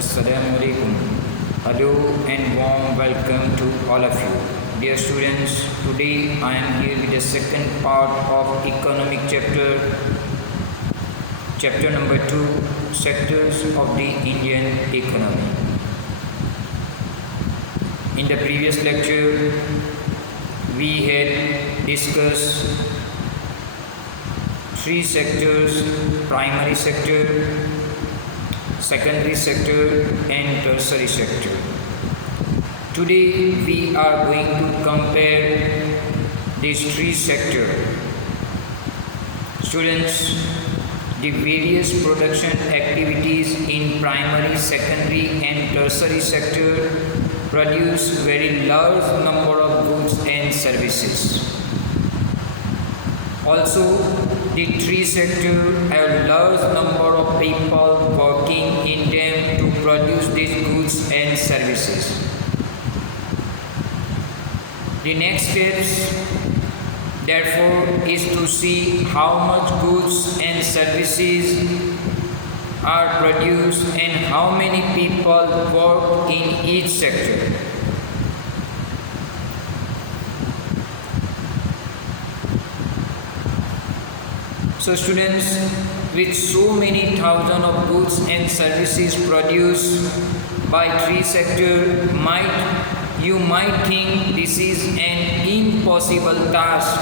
Assalamualaikum. Hello and warm welcome to all of you. Dear students, today I am here with the second part of economic chapter number 2, sectors of the Indian economy. In the previous lecture, we had discussed three sectors: primary sector, secondary sector and tertiary sector. Today we are going to compare these three sectors. Students, the various production activities in primary, secondary and tertiary sector produce very large number of goods and services. Also, the three sectors have large number of people working in them to produce these goods and services. The next steps, therefore, is to see how much goods and services are produced and how many people work in each sector. So students, with so many thousands of goods and services produced by three sectors, you might think this is an impossible task.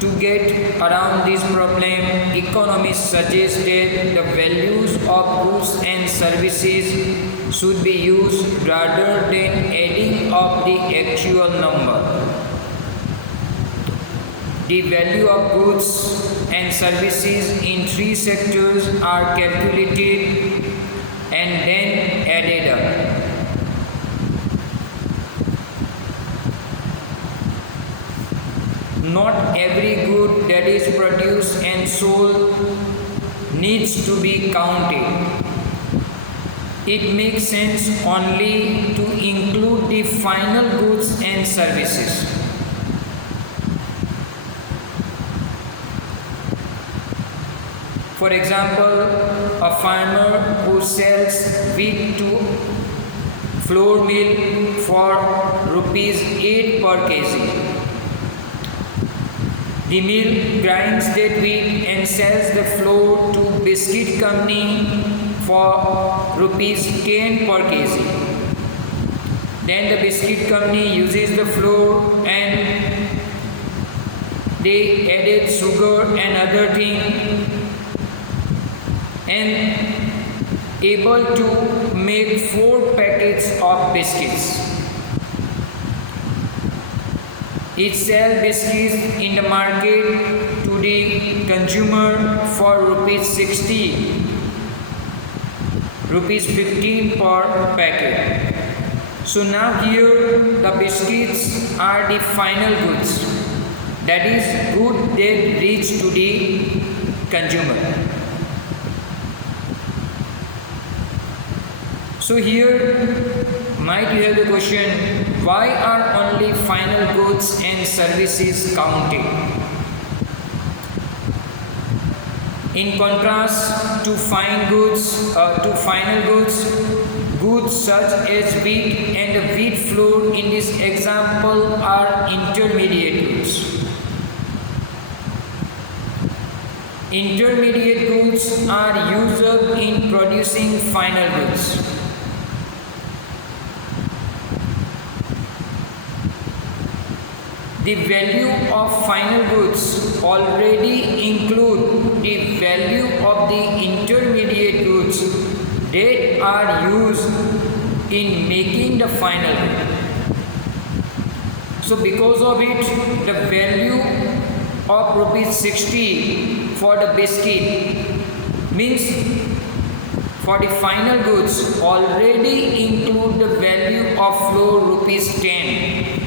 To get around this problem, economists suggest that the values of goods and services should be used rather than adding up the actual number. The value of goods and services in three sectors are calculated and then added up. Not every good that is produced and sold needs to be counted. It makes sense only to include the final goods and services. For example, a farmer who sells wheat to flour mill for rupees 8 per kg. The mill grinds that wheat and sells the flour to biscuit company for rupees 10 per kg. Then the biscuit company uses the flour and they added sugar and other thing and able to make 4 packets of biscuits. It sells biscuits in the market to the consumer for rupees 60, rupees 15 per packet. So now here the biscuits are the final goods, that is good that reach to the consumer. So here might you have the question, why are only final goods and services counted? In contrast to final goods, goods such as wheat and wheat flour in this example are intermediate goods. Intermediate goods are used up in producing final goods. The value of final goods already include the value of the intermediate goods that are used in making the final good. So because of it, the value of rupees 60 for the biscuit means for the final goods already include the value of flour rupees 10.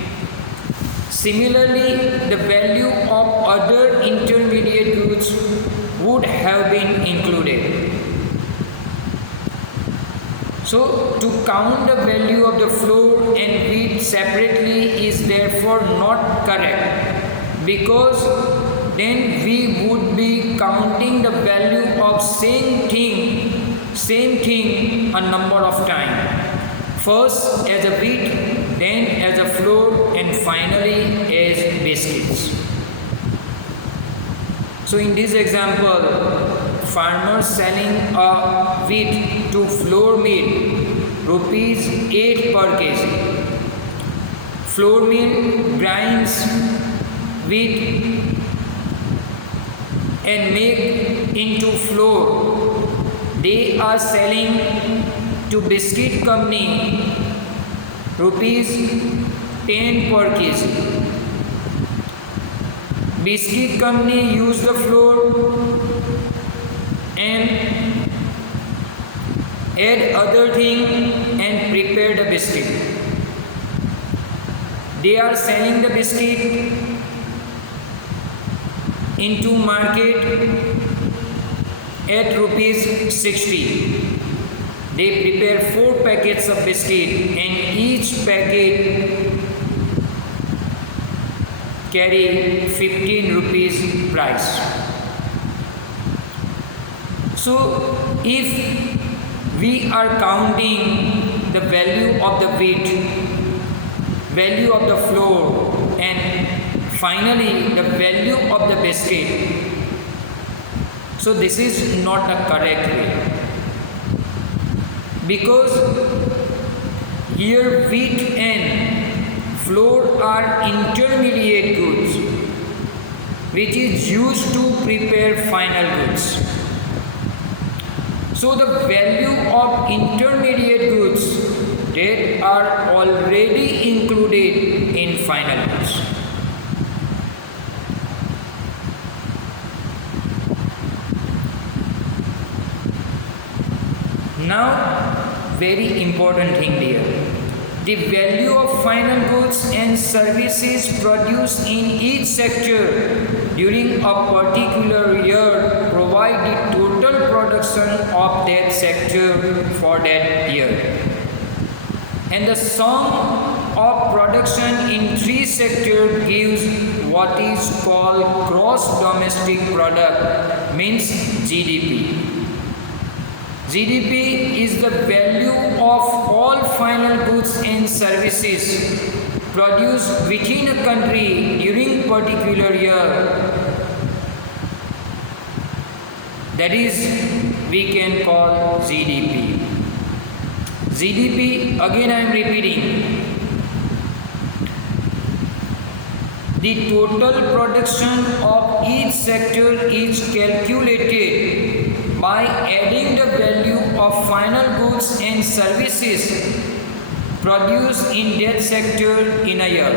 Similarly, the value of other intermediate goods would have been included. So, to count the value of the flour and wheat separately is therefore not correct, because then we would be counting the value of same thing a number of times. First as a wheat, then as a flour, and finally as biscuits. So in this example, farmers selling a wheat to flour mill, rupees 8 per kg. Flour mill grinds wheat and make into flour. They are selling to biscuit company rupees 10 per kg. Biscuit company use the flour and add other thing and prepare the biscuit. They are selling the biscuit into market at rupees 60. They prepare 4 packets of biscuit and each packet carry 15 rupees price. So if we are counting the value of the wheat, value of the flour, and finally the value of the biscuit, so this is not a correct way, because here wheat and flour are intermediate goods which is used to prepare final goods. So the value of intermediate goods that are already included in final goods. Now, very important thing here. The value of final goods and services produced in each sector during a particular year provide the total production of that sector for that year. And the sum of production in 3 sectors gives what is called gross domestic product, means GDP. GDP is the value of all final goods and services produced within a country during particular year. That is, we can call GDP. GDP, again I am repeating, the total production of each sector is calculated by adding the value of final goods and services produced in that sector in a year.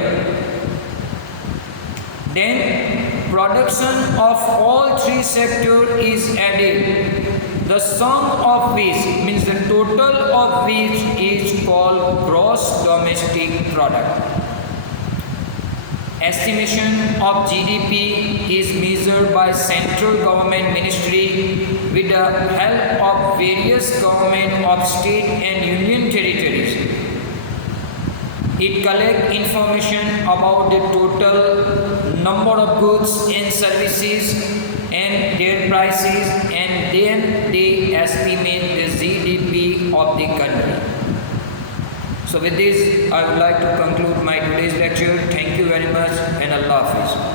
Then production of all 3 sectors is added, the sum of which, means the total of which, is called gross domestic product. Estimation of GDP is measured by central government ministry with the help of various government of state and union territories. It collects information about the total number of goods and services and their prices, and then they estimate the GDP of the country. So with this, I would like to conclude my today's lecture. Thank you very much and Allah Hafiz.